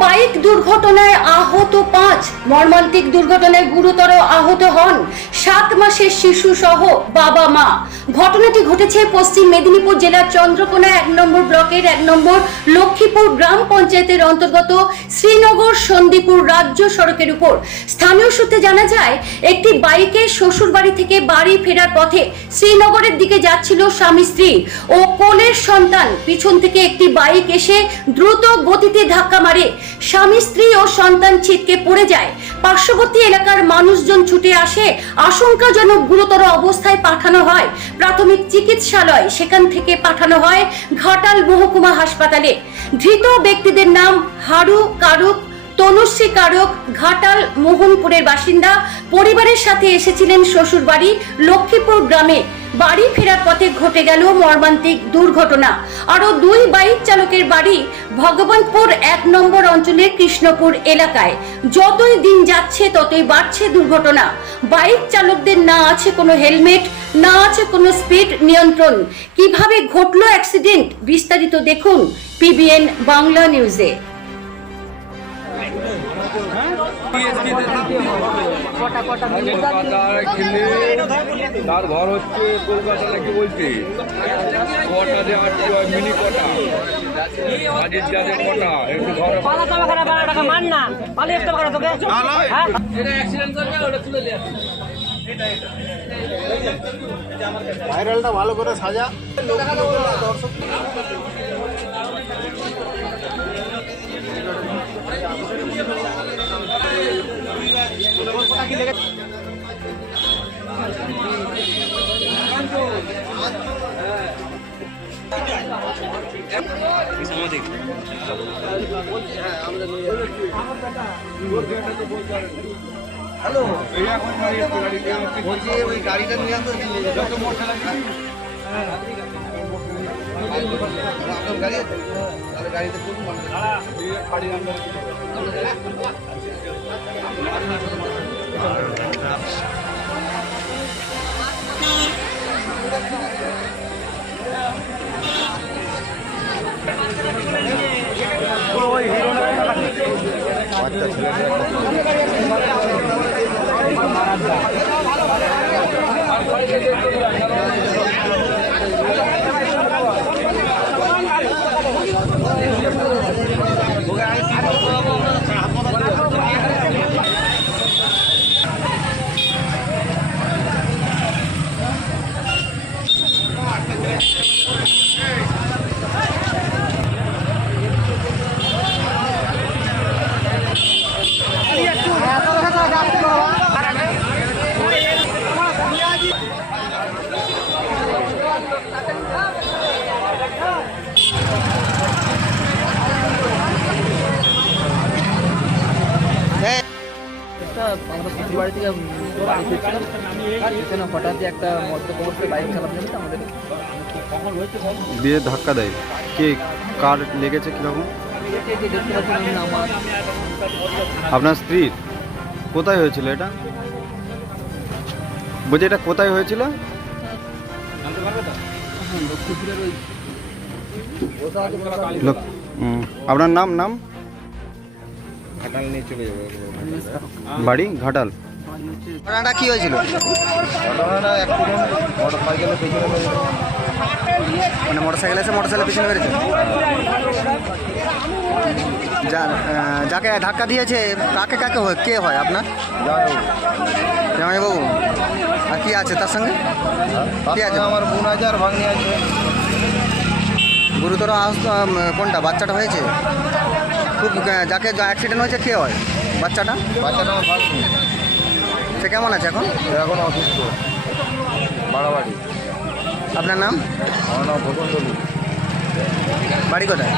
Bike দুর্ঘটনায় আহত পাঁচ। মর্মান্তিক দুর্ঘটনায় গুরুতর আহত হন সাত মাসের শিশু সহ বাবা মা ঘটনাটি ঘটেছে পশ্চিম মেদিনীপুর জেলার চন্দ্রকোনা এক নম্বর ব্লকের এক নম্বর লক্ষ্মীপুর গ্রাম পঞ্চায়েতের অন্তর্গত শ্রীনগর সন্দীপুর রাজ্য সড়কের উপর। স্থানীয় সূত্রে জানা যায়, একটি বাইকে শ্বশুর বাড়ি থেকে বাড়ি ফেরার পথে শ্রীনগরের দিকে যাচ্ছিল স্বামী স্ত্রী ও কোলের সন্তান। পিছন থেকে একটি বাইক এসে দ্রুত গতিতে ধাক্কা মারে। স্বামী স্ত্রী ও সন্তান ছিটকে পড়ে যায়। পার্শ্ববর্তী এলাকার মানুষজন ছুটে আসে। আশঙ্কাজনক গুরুতর অবস্থায় পাঠানো হয়। প্রাথমিক চিকিৎসালয় সেখান থেকে পাঠানো হয় ঘাটাল মহকুমা হাসপাতালে। ধৃত ব্যক্তিদের নাম হারু কারুক, তনুশ্রী কারক, ঘাটাল মোহনপুরের বাসিন্দা। পরিবারের সাথে এসেছিলেন শ্বশুরবাড়ি, লক্ষ্মীপুর গ্রামে। বাড়ি ফেরার পথে ঘটে গেল মর্মান্তিক দুর্ঘটনা। আরও দুই বাইক চালকের বাড়ি ভগবানপুর এক নম্বর অঞ্চলের কৃষ্ণপুর এলাকায়। যতই দিন যাচ্ছে, ততই বাড়ছে দুর্ঘটনা। বাইক চালকদের না আছে কোনো হেলমেট, না আছে কোনো স্পিড নিয়ন্ত্রণ। কীভাবে ঘটলো অ্যাক্সিডেন্ট? বিস্তারিত দেখুন পিবিএন বাংলা নিউজে। তার ঘর হচ্ছে কলকাতা নাকি বলছি। কটা যে আটটি হয় মিনি কটা। যাদের একটু ঘর মান তোকে। হ্যাঁ? ভাইরালটা ভালো করে সাজা। এই দাঁড়িয়ে আছে বলছি ওই গাড়িটা নিয়ে আসো যত মোটর গাড়ি তাহলে গাড়িতে শ্বশুর বাড়ি থেকে বাড়ি ফিরছিলাম। সেখানে হঠাৎই একটা মধ্যপ্রবর্তী বাইক চালাতে যাবে আমাদের। দিয়ে ধাক্কা দেয়। কে কার লেগেছে কীরকম? আপনার স্ত্রীর কোথায় হয়েছিল এটা? বলছি এটা কোথায় হয়েছিল? আপনার নাম ওই হুম, আপনার নাম নাম বাড়ি? ঘাটাল? ঘটনাটা কি হয়েছিল? ঘটনাটা অ্যাক্সিডেন্ট মোটর সাইকেলের পেছনে মানে মোটর সাইকেল এসে পেছনে মেরেছে যা- যাকে ধাক্কা দিয়েছে কাকে কাকে হয়? কে হয় আপনার? জামাইবাবু। আর কি আছে তার সঙ্গে? কি আছে? আমার বোন আছে আর ভাগ্নি আছে। গুরুতর আহত কোনটা? বাচ্চাটা হয়েছে? খুব যাকে অ্যাক্সিডেন্ট হয়েছে কে হয়? বাচ্চাটা? বাচ্চাটা আমার ভাগ্নি। সে কেমন আছে এখন? এখন অসুস্থ। বাড়াবাড়ি। আপনার নাম? আমার নাম বাড়ি কোথায়?